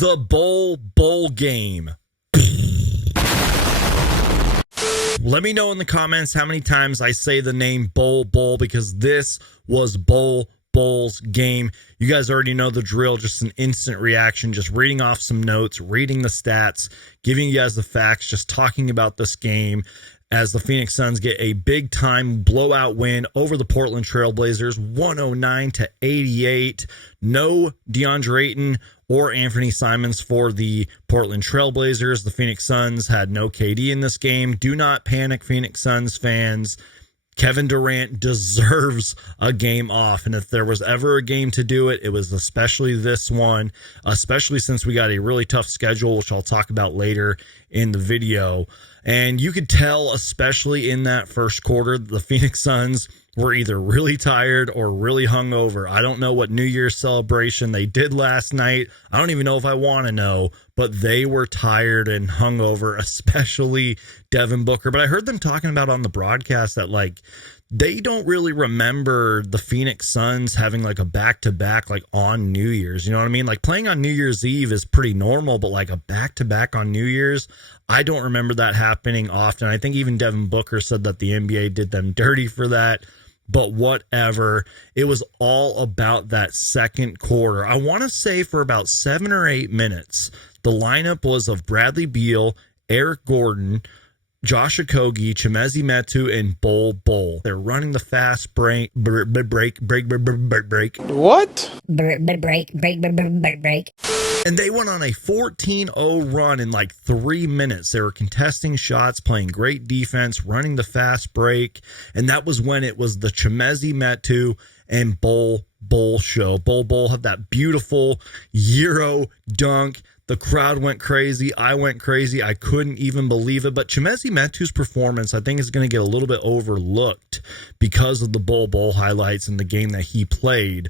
the Bowl Bowl game. Let me know in the comments how many times I say the name Bowl Bowl, because this was Bowl Bowl's game. You guys already know the drill, just an instant reaction, just reading off some notes, reading the stats, giving you guys the facts, just talking about this game as the Phoenix Suns get a big-time blowout win over the Portland Trailblazers, 109-88. No DeAndre Ayton or Anthony Simons for the Portland Trailblazers. The Phoenix Suns had no KD in this game. Do not panic, Phoenix Suns fans. Kevin Durant deserves a game off, and if there was ever a game to do it, it was especially this one, especially since we got a really tough schedule, which I'll talk about later in the video. And you could tell, especially in that first quarter, the Phoenix Suns were either really tired or really hungover. I don't know what New Year's celebration they did last night. I don't even know if I want to know, but they were tired and hungover, especially Devin Booker. But I heard them talking about on the broadcast that, like, they don't really remember the Phoenix Suns having like a back-to-back like on New Year's. You know what I mean? Like, playing on New Year's Eve is pretty normal, but like a back-to-back on New Year's, I don't remember that happening often. I think even Devin Booker said that the NBA did them dirty for that. But whatever, it was all about that second quarter. I want to say for about 7 or 8 minutes, the lineup was of Bradley Beal, Eric Gordon, Josh Okogie, Chimezie Metu, and Bol Bol. They're running the fast break. What? Break. And they went on a 14-0 run in like 3 minutes. They were contesting shots, playing great defense, running the fast break. And that was when it was the Chimezie Metu and Bol Bol show. Bol Bol had that beautiful Euro dunk. The crowd went crazy. I went crazy. I couldn't even believe it. But Chimezie Metu's performance, I think, is going to get a little bit overlooked because of the Bol Bol highlights in the game that he played.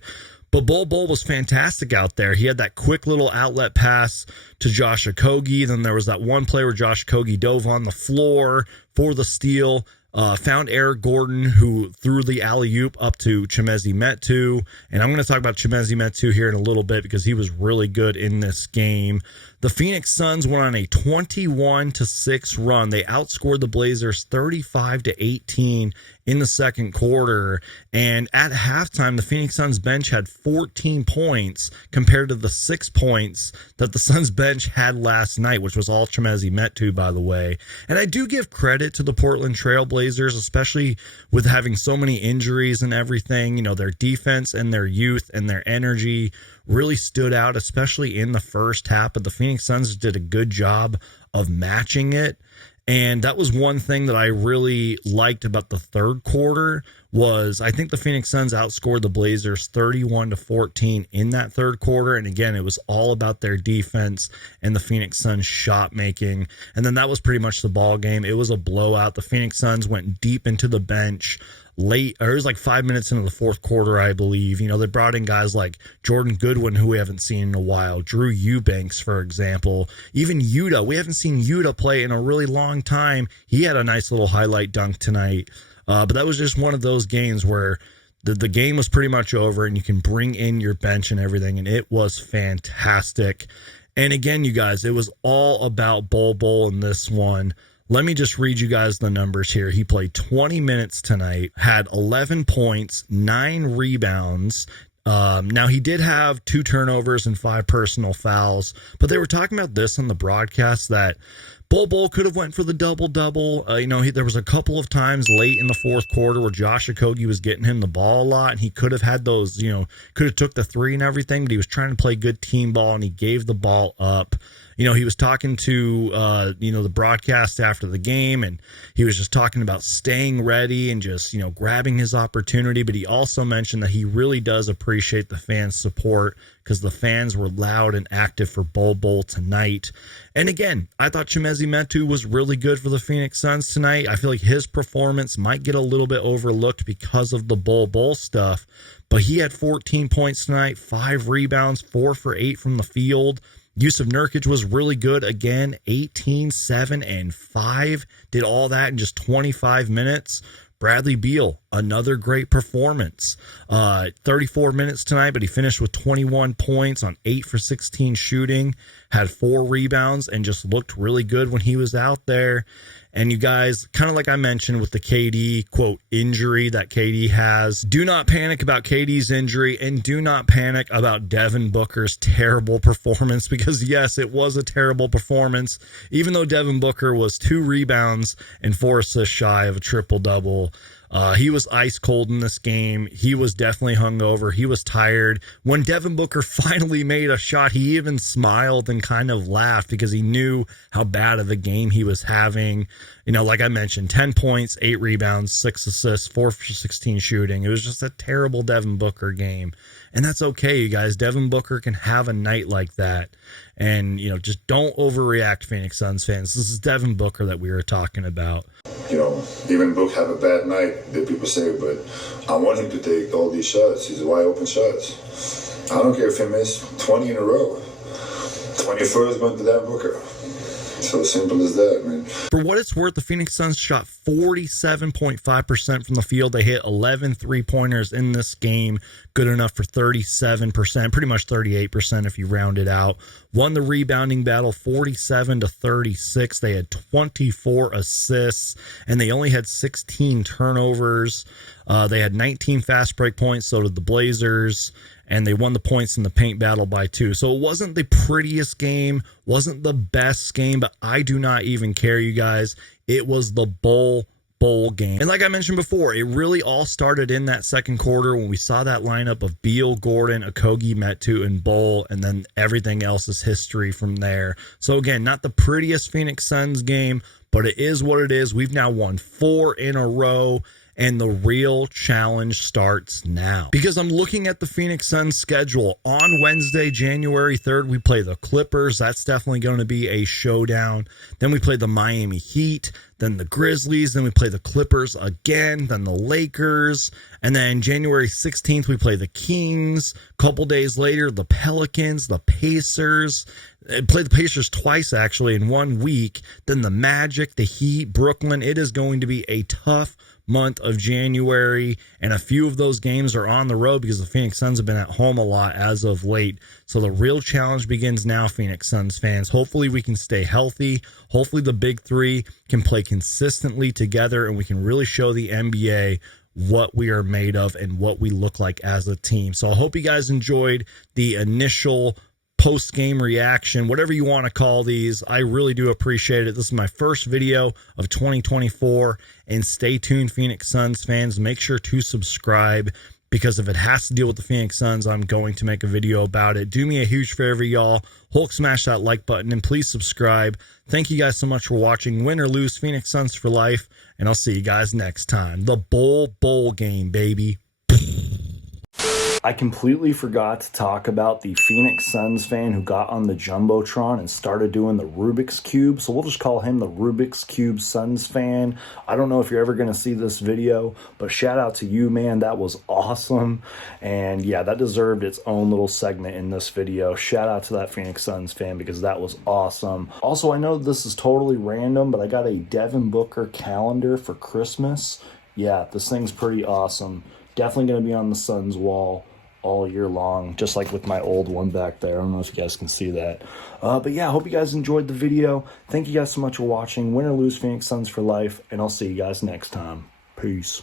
But Bol Bol was fantastic out there. He had that quick little outlet pass to Josh Okogie. Then there was that one play where Josh Okogie dove on the floor for the steal. Found Eric Gordon, who threw the alley-oop up to Chimezie Metu. And I'm going to talk about Chimezie Metu here in a little bit because he was really good in this game. The Phoenix Suns went on a 21-6 run. They outscored the Blazers 35-18 in the second quarter. And at halftime, the Phoenix Suns bench had 14 points compared to the 6 points that the Suns bench had last night, which was all Chimezie Metu, by the way. And I do give credit to the Portland Trailblazers, especially with having so many injuries and everything. You know, their defense and their youth and their energy really stood out, especially in the first half. But the Phoenix Suns did a good job of matching it. And that was one thing that I really liked about the third quarter was I think the Phoenix Suns outscored the Blazers 31-14 in that third quarter. And again, it was all about their defense and the Phoenix Suns shot making. And then that was pretty much the ball game. It was a blowout. The Phoenix Suns went deep into the bench late, or it was like 5 minutes into the fourth quarter, I believe. You know, they brought in guys like Jordan Goodwin, who we haven't seen in a while, Drew Eubanks, for example, even Yuta. We haven't seen Yuta play in a really long time. He had a nice little highlight dunk tonight. But that was just one of those games where the game was pretty much over and you can bring in your bench and everything. And it was fantastic. And again, you guys, it was all about Bol Bol in this one. Let me just read you guys the numbers here. He played 20 minutes tonight, had 11 points, 9 rebounds. Now, he did have 2 turnovers and 5 personal fouls, but they were talking about this on the broadcast that Bol Bol could have went for the double-double. There was a couple of times late in the fourth quarter where Josh Okogie was getting him the ball a lot, and he could have had those, could have took the 3 and everything, but he was trying to play good team ball, and he gave the ball up. He was talking to, the broadcast after the game, and he was just talking about staying ready and just, grabbing his opportunity. But he also mentioned that he really does appreciate the fans' support because the fans were loud and active for Bol Bol tonight. And again, I thought Chimezie Metu was really good for the Phoenix Suns tonight. I feel like his performance might get a little bit overlooked because of the Bol Bol stuff, but he had 14 points tonight, 5 rebounds, 4 for 8 from the field. Yusuf Nurkic was really good again, 18, 7, and 5. Did all that in just 25 minutes. Bradley Beal, another great performance. 34 minutes tonight, but he finished with 21 points on 8 for 16 shooting, had 4 rebounds, and just looked really good when he was out there. And you guys, kind of like I mentioned with the KD, quote, injury that KD has, do not panic about KD's injury, and do not panic about Devin Booker's terrible performance, because yes, it was a terrible performance. Even though Devin Booker was 2 rebounds and 4 assists shy of a triple-double, he was ice cold in this game. He was definitely hungover. He was tired. When Devin Booker finally made a shot, he even smiled and kind of laughed because he knew how bad of a game he was having. You know, like I mentioned, 10 points, 8 rebounds, 6 assists, 4 for 16 shooting. It was just a terrible Devin Booker game. And that's okay, you guys. Devin Booker can have a night like that. And, you know, just don't overreact, Phoenix Suns fans. This is Devin Booker that we were talking about. You know, even Book have a bad night, that people say, but I want him to take all these shots. These wide open shots. I don't care if he missed 20 in a row. 21st went to that Booker. So simple as that, man. For what it's worth, the Phoenix Suns shot 47.5% from the field. They hit 11 three-pointers in this game, good enough for 37%, pretty much 38% if you round it out. Won the rebounding battle 47-36. They had 24 assists, and they only had 16 turnovers. They had 19 fast break points, so did the Blazers, and they won the points in the paint battle by 2. So it wasn't the prettiest game, wasn't the best game, but I do not even care, you guys. It was the bowl game. And like I mentioned before, it really all started in that second quarter when we saw that lineup of Beal, Gordon, Okogie, Metu, and Bol, and then everything else is history from there. So again, not the prettiest Phoenix Suns game, but it is what it is. We've now won 4 in a row. And the real challenge starts now. Because I'm looking at the Phoenix Suns schedule. On Wednesday, January 3rd, we play the Clippers. That's definitely going to be a showdown. Then we play the Miami Heat, then the Grizzlies, then we play the Clippers again, then the Lakers. And then January 16th, we play the Kings. A couple days later, the Pelicans, the Pacers. Played the Pacers twice, actually, in 1 week. Then the Magic, the Heat, Brooklyn. It is going to be a tough month of January, and a few of those games are on the road because the Phoenix Suns have been at home a lot as of late. So the real challenge begins now, Phoenix Suns fans. Hopefully we can stay healthy. Hopefully the big three can play consistently together, and we can really show the NBA what we are made of and what we look like as a team. So I hope you guys enjoyed the initial post-game reaction, whatever you want to call these. I really do appreciate it. This is my first video of 2024, and stay tuned, Phoenix Suns fans. Make sure to subscribe, because if it has to deal with the Phoenix Suns, I'm going to make a video about it. Do me a huge favor, y'all. Hulk smash that like button, and please subscribe. Thank you guys so much for watching. Win or lose, Phoenix Suns for life, and I'll see you guys next time. The bowl game, baby. I completely forgot to talk about the Phoenix Suns fan who got on the Jumbotron and started doing the Rubik's Cube. So we'll just call him the Rubik's Cube Suns fan. I don't know if you're ever going to see this video, but shout out to you, man. That was awesome. And yeah, that deserved its own little segment in this video. Shout out to that Phoenix Suns fan, because that was awesome. Also, I know this is totally random, but I got a Devin Booker calendar for Christmas. Yeah, this thing's pretty awesome. Definitely going to be on the Suns wall all year long, just like with my old one back there. I don't know if you guys can see that. But yeah, I hope you guys enjoyed the video. Thank you guys so much for watching. Win or lose, Phoenix Suns for life, and I'll see you guys next time. Peace.